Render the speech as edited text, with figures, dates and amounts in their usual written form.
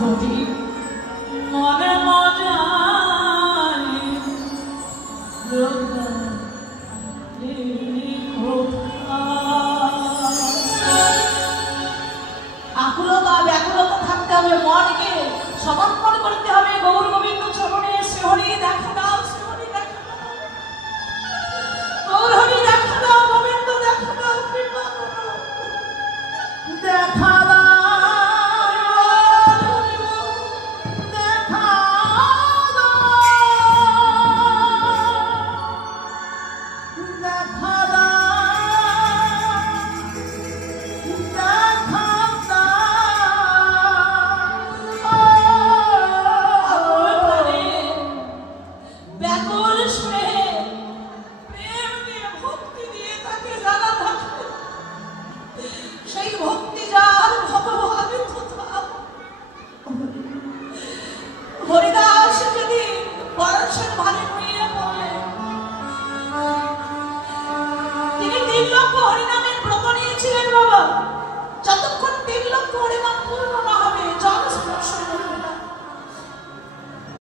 ঘটি মনে মজায় আকুলতা ব্যাকুলতা থাকতে হবে, মনকে সমর্পণ করতে হবে গৌর গোবিন্দ চরণে। শ্রীহরি দেখা দাও, শ্রীহরি দেখা দাও, গৌর হরি দেখা দাও, গোবিন্দ দেখা দাও, কৃপা করো, দেখা দাও, দেখা হরিদাস যদি পরশের ভালে হইয়া পড়ে, তিনি 3 লক্ষ হরিনামের ব্রত নিয়েছিলেন বাবা। যতক্ষণ 3 লক্ষ